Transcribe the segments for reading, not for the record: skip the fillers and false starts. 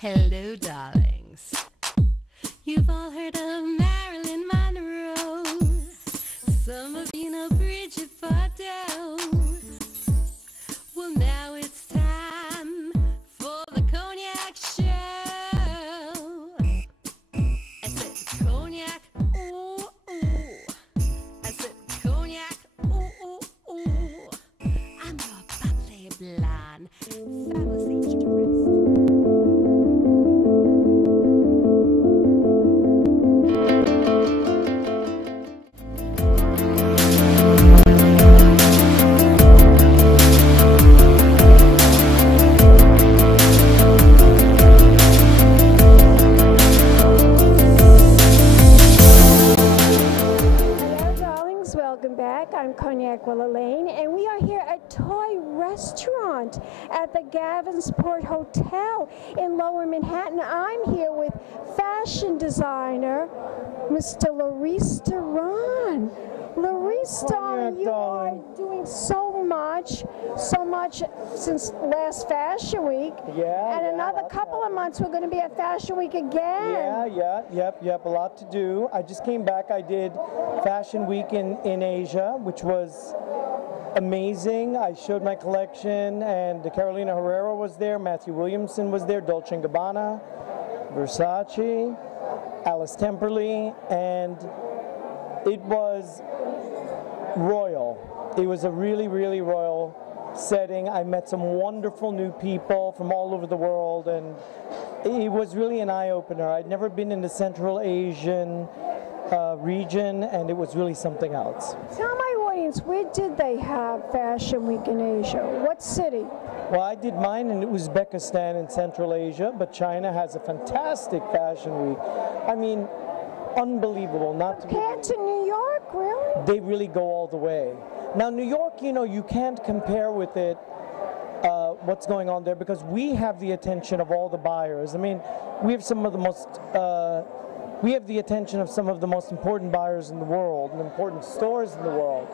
Hello, darlings. You've all heard of Marilyn Monroe. Some of you know Bridget Bardot. Well, now it's time for the Cognac show. I said cognac, ooh, ooh. I said cognac, ooh, ooh, ooh. I'm your bubbly blonde, fabulous age to rest. I'm Cognac Wellerlane, and we are here at Toy Restaurant at the Gavensport Hotel in Lower Manhattan. I'm here with fashion designer, Mr. Diran. Larissa, you are doing so much since last Fashion Week. Yeah. And another couple of months we're going to be at Fashion Week again. Yep, a lot to do. I just came back. I did Fashion Week in Asia, which was amazing. I showed my collection, and Carolina Herrera was there, Matthew Williamson was there, Dolce & Gabbana, Versace, Alice Temperley, and it was royal. It was a really, really royal setting. I met some wonderful new people from all over the world, and it was really an eye-opener. I'd never been in the Central Asian region, and it was really something else. Tell my audience, where did they have Fashion Week in Asia? What city? Well, I did mine in Uzbekistan in Central Asia, but China has a fantastic Fashion Week. I mean, unbelievable. Compared to New York, really? They really go all the way. Now, New York, you know, you can't compare with it, what's going on there, because we have the attention of all the buyers. I mean, we have some of the most, we have the attention of some of the most important buyers in the world and important stores in the world.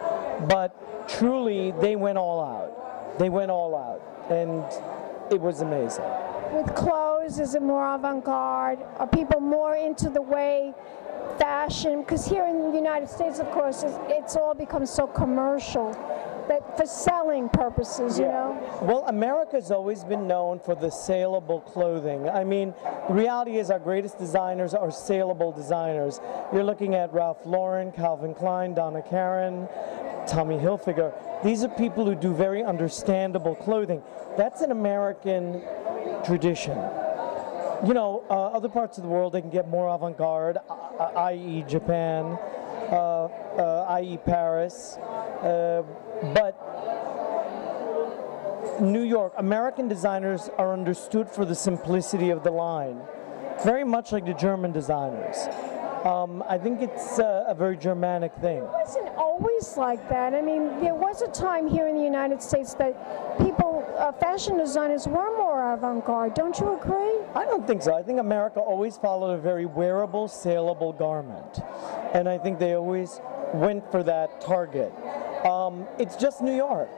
But truly, they went all out. They went all out, and it was amazing. With clothes, is it more avant-garde? Are people more into the way fashion? Because here in the United States, of course, it's all become so commercial, that for selling purposes, you know? Well, America's always been known for the saleable clothing. I mean, the reality is our greatest designers are saleable designers. You're looking at Ralph Lauren, Calvin Klein, Donna Karan, Tommy Hilfiger. These are people who do very understandable clothing. That's an American tradition. You know, other parts of the world, they can get more avant-garde, i.e. Japan, i.e. Paris, but New York, American designers are understood for the simplicity of the line, very much like the German designers. I think it's a very Germanic thing. It wasn't always like that. I mean, there was a time here in the United States that people, fashion designers were more avant-garde. Don't you agree? I don't think so. I think America always followed a very wearable, saleable garment. And I think they always went for that target. It's just New York.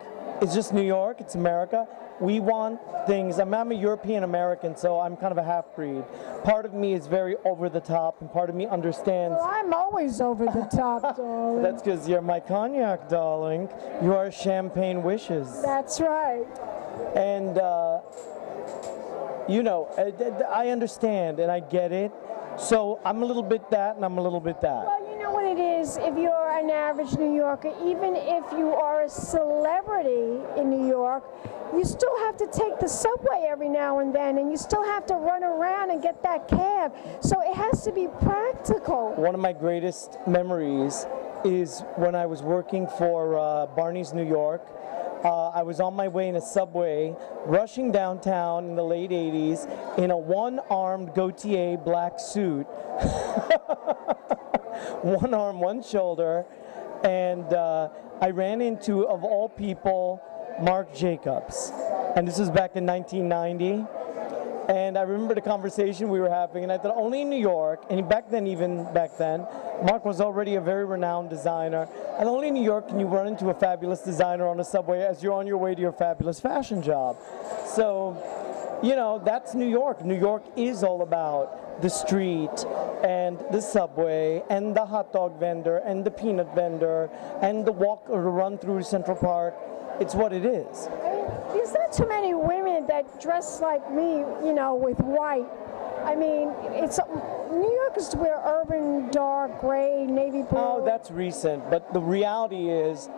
It's just New York. It's America. We want things. I'm a European American, so I'm kind of a half-breed. Part of me is very over the top, and part of me understands. Well, I'm always over the top, darling. That's because you're my cognac, darling. You are champagne wishes. That's right. And, you know, I understand and I get it. So I'm a little bit that and I'm a little bit that. Well, you know what it is, if you're an average New Yorker, even if you are a celebrity in New York, you still have to take the subway every now and then, and you still have to run around and get that cab. So it has to be practical. One of my greatest memories is when I was working for Barney's New York. I was on my way in a subway, rushing downtown in the late 80s in a one-armed Gautier black suit. One arm, one shoulder, and I ran into, of all people, Marc Jacobs. And this was back in 1990. And I remember the conversation we were having, and I thought, only in New York, and even back then, Marc was already a very renowned designer, and only in New York can you run into a fabulous designer on the subway as you're on your way to your fabulous fashion job. So you know, that's New York. New York is all about the street and the subway and the hot dog vendor and the peanut vendor and the walk or the run through Central Park. It's what it is. There's not too many women that dress like me, you know, with white. I mean, it's New York is to wear urban, dark, gray, navy blue. Oh, that's recent. But the reality is,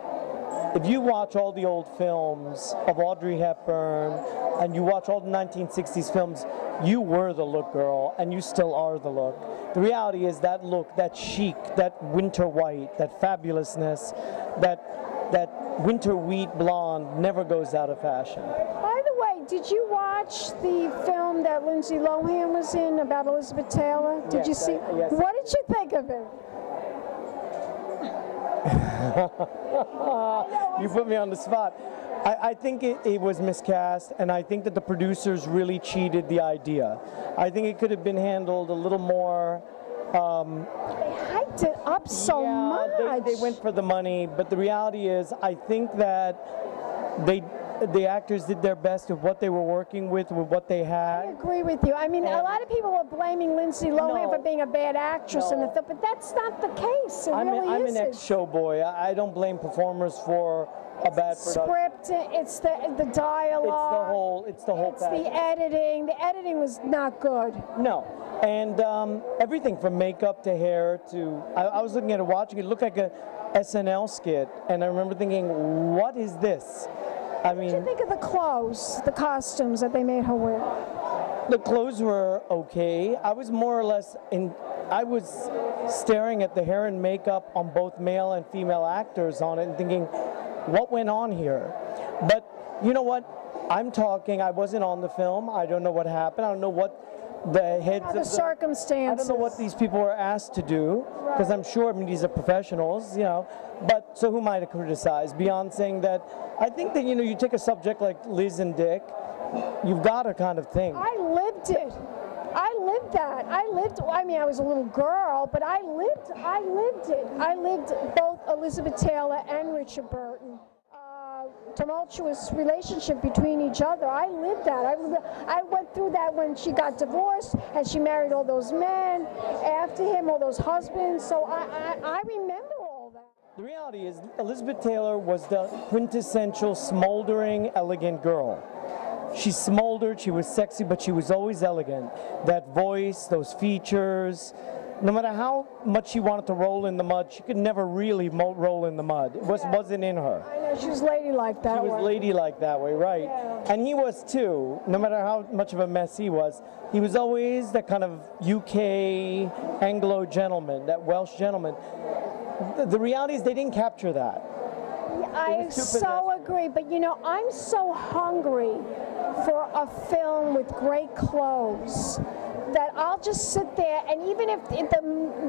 if you watch all the old films of Audrey Hepburn and you watch all the 1960s films, you were the look, girl, and you still are the look. The reality is that look, that chic, that winter white, that fabulousness, that winter wheat blonde never goes out of fashion. By the way, did you watch the film that Lindsay Lohan was in about Elizabeth Taylor? Did you see? Yes. What did you think of it? You put me on the spot. I think it was miscast, and I think that the producers really cheated the idea. I think it could have been handled a little more. They hyped it up so much. They went for the money, but the reality is, I think that the actors did their best with what they were working with what they had. I agree with you. I mean, a lot of people were blaming Lindsay Lohan for being a bad actress in the film, but that's not the case. It really I'm isn't. an ex-showboy. I don't blame performers for a bad production. Script, it's the dialogue. It's the whole package. The editing. The editing was not good. No. And everything from makeup to hair to, I was looking at it, watching it, looked like a SNL skit, and I remember thinking, what is this? I mean, What did you think of the clothes, the costumes that they made her wear? the clothes were okay. I was more or less I was staring at the hair and makeup on both male and female actors on it and thinking, what went on here? But you know what? I wasn't on the film. I don't know what happened. I don't know what the heads of The circumstances. I don't know what these people were asked to do, because I'm sure, I mean, these are professionals, you know. But so who am I to criticize? Beyond saying that, I think that, you know, you take a subject like Liz and Dick, you've got to kind of think. I lived it. I lived that. I mean, I was a little girl, but I lived it. I lived both Elizabeth Taylor and Richard Burton. Tumultuous relationship between each other. I lived that. I went through that when she got divorced and she married all those men after him, all those husbands. So I remember all that. The reality is, Elizabeth Taylor was the quintessential smoldering, elegant girl. She smoldered, she was sexy, but she was always elegant. That voice, those features, no matter how much she wanted to roll in the mud, she could never really roll in the mud. It wasn't in her. I know, she was ladylike that way. She was ladylike that way, right. Yeah. And he was too, no matter how much of a mess he was always that kind of UK Anglo gentleman, that Welsh gentleman. The reality is they didn't capture that. I so agree, but you know, I'm so hungry for a film with great clothes that I'll just sit there, and even if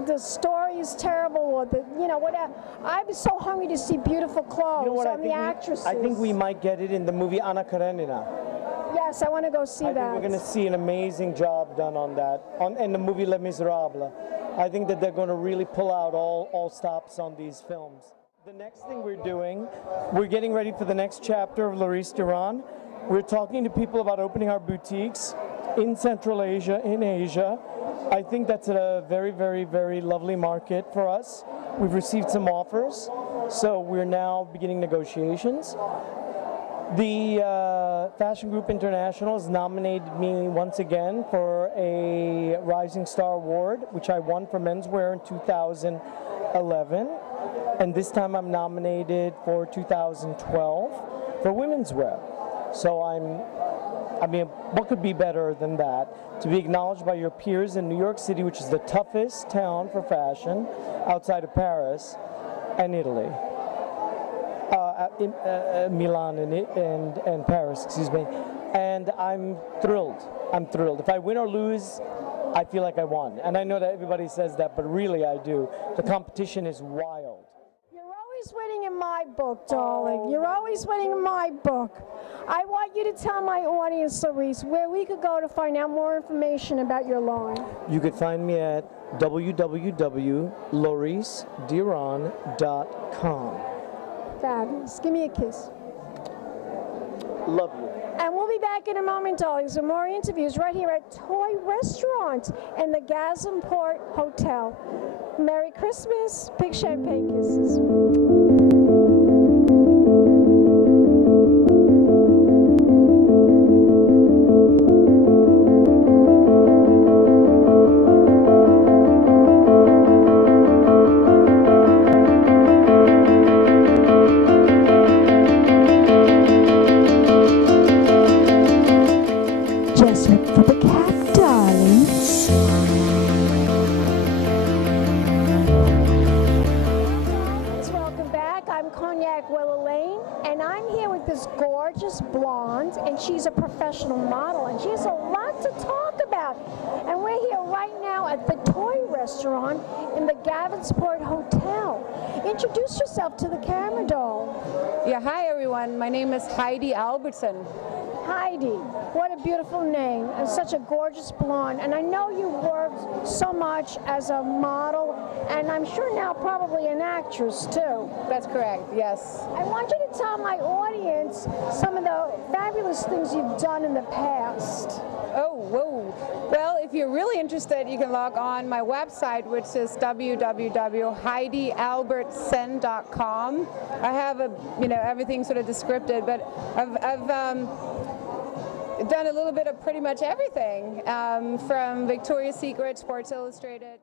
the story is terrible or whatever, I'm so hungry to see beautiful clothes on the actresses. I think we might get it in the movie Anna Karenina. Yes, I want to go see that. I think we're going to see an amazing job done on that. In the movie Les Miserables. I think that they're going to really pull out all stops on these films. The next thing we're doing, we're getting ready for the next chapter of Laurice Diran. We're talking to people about opening our boutiques in Central Asia, in Asia. I think that's a very, very, very lovely market for us. We've received some offers, so we're now beginning negotiations. The Fashion Group International has nominated me once again for a Rising Star Award, which I won for menswear in 2011. And this time I'm nominated for 2012 for women's wear. So I mean, what could be better than that? To be acknowledged by your peers in New York City, which is the toughest town for fashion outside of Paris and Italy. Milan and Paris, excuse me. And I'm thrilled. I'm thrilled. If I win or lose, I feel like I won. And I know that everybody says that, but really I do. The competition is wild. You're always winning in my book, darling. You're always winning in my book. I want you to tell my audience, Laurice, where we could go to find out more information about your line. You could find me at www.lauricediran.com. Fabulous. Give me a kiss. Love you. And we'll be back back in a moment, darlings, with more interviews right here at Toy Restaurant in the Gazenport Hotel. Merry Christmas. Big champagne kisses. Just look for the cat, darlings. Welcome back. I'm Cognac Wellerlane, and I'm here with this gorgeous blonde, and she's a professional model, and she has a lot to talk about. And we're here right now at the Toy Restaurant in the Gazenport Hotel. Introduce yourself to the camera, doll. Yeah, hi everyone. My name is Heidi Albertsen. Heidi, what a beautiful name, and such a gorgeous blonde. And I know you worked so much as a model, and I'm sure now probably an actress too. That's correct, yes. I want you to tell my audience some of the fabulous things you've done in the past. Oh, whoa. Well, if you're really interested, you can log on my website, which is www.heidialbertsen.com. I have everything sort of descripted, but I've done a little bit of pretty much everything, from Victoria's Secret, Sports Illustrated.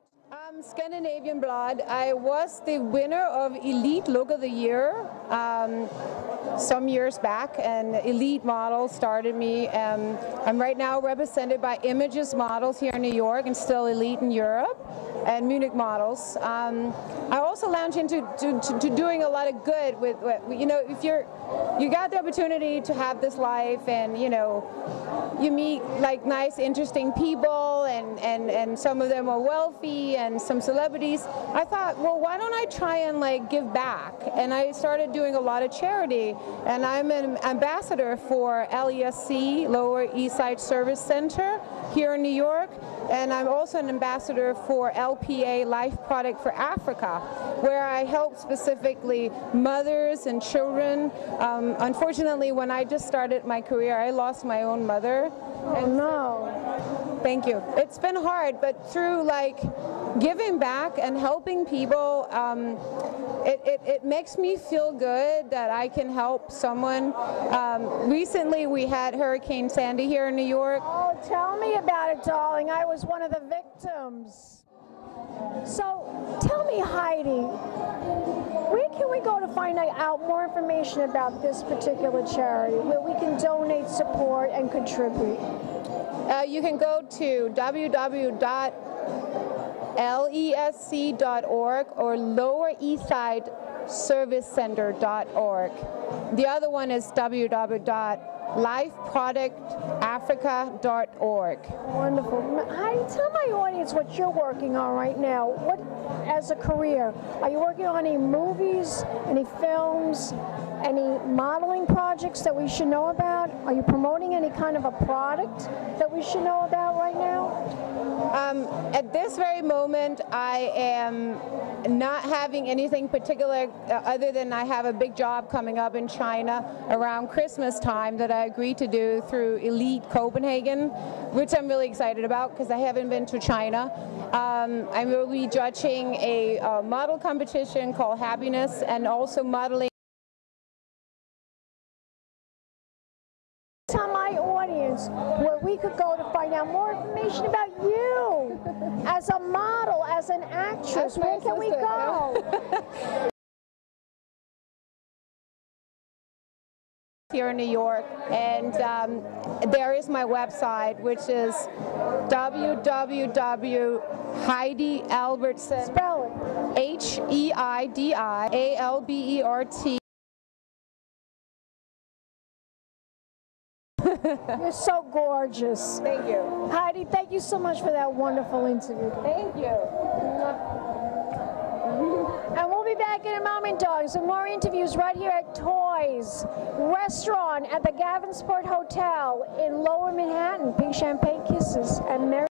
Scandinavian Blood. I was the winner of Elite Look of the Year some years back, and Elite Model started me. I'm right now represented by Images Models here in New York, and still Elite in Europe, and Munich Models. I also launch into doing a lot of good with if you got the opportunity to have this life, and you meet like nice, interesting people, and some of them are wealthy, and some celebrities. I thought, well, why don't I try and give back? And I started doing a lot of charity, and I'm an ambassador for LESC, Lower East Side Service Center, here in New York. And I'm also an ambassador for LPA, Life Product for Africa, where I help specifically mothers and children. Unfortunately, when I just started my career, I lost my own mother. And no. Thank you. It's been hard, but through giving back and helping people, it makes me feel good that I can help someone. Recently, we had Hurricane Sandy here in New York. Oh, tell me about it, darling. I was one of the victims. So, tell me, Heidi, where can we go to find out more information about this particular charity, where we can donate, support, and contribute? You can go to www.lesc.org or Lower East Side ServiceCenter.org. The other one is www.lifeproductafrica.org. Wonderful. Heidi, tell my audience what you're working on right now. What, as a career, are you working on any movies, any films, any modeling projects that we should know about? Are you promoting any kind of a product that we should know about right now? At this very moment, I am not having anything particular other than I have a big job coming up in China around Christmas time that I agreed to do through Elite Copenhagen, which I'm really excited about because I haven't been to China. I will be judging a model competition called Happiness, and also modeling. Tell my audience where we could go to find out more information about you as a model, as an actress. Where can we go? Here in New York, and there is my website, which is www.HeidiAlbertsen. Spell it. HeidiAlbert. You're so gorgeous. Thank you. Heidi, thank you so much for that wonderful interview. Thank you. And we'll be back in a moment, dogs, with more interviews right here at Toys Restaurant at the Gazenport Hotel in Lower Manhattan. Big champagne kisses and Merry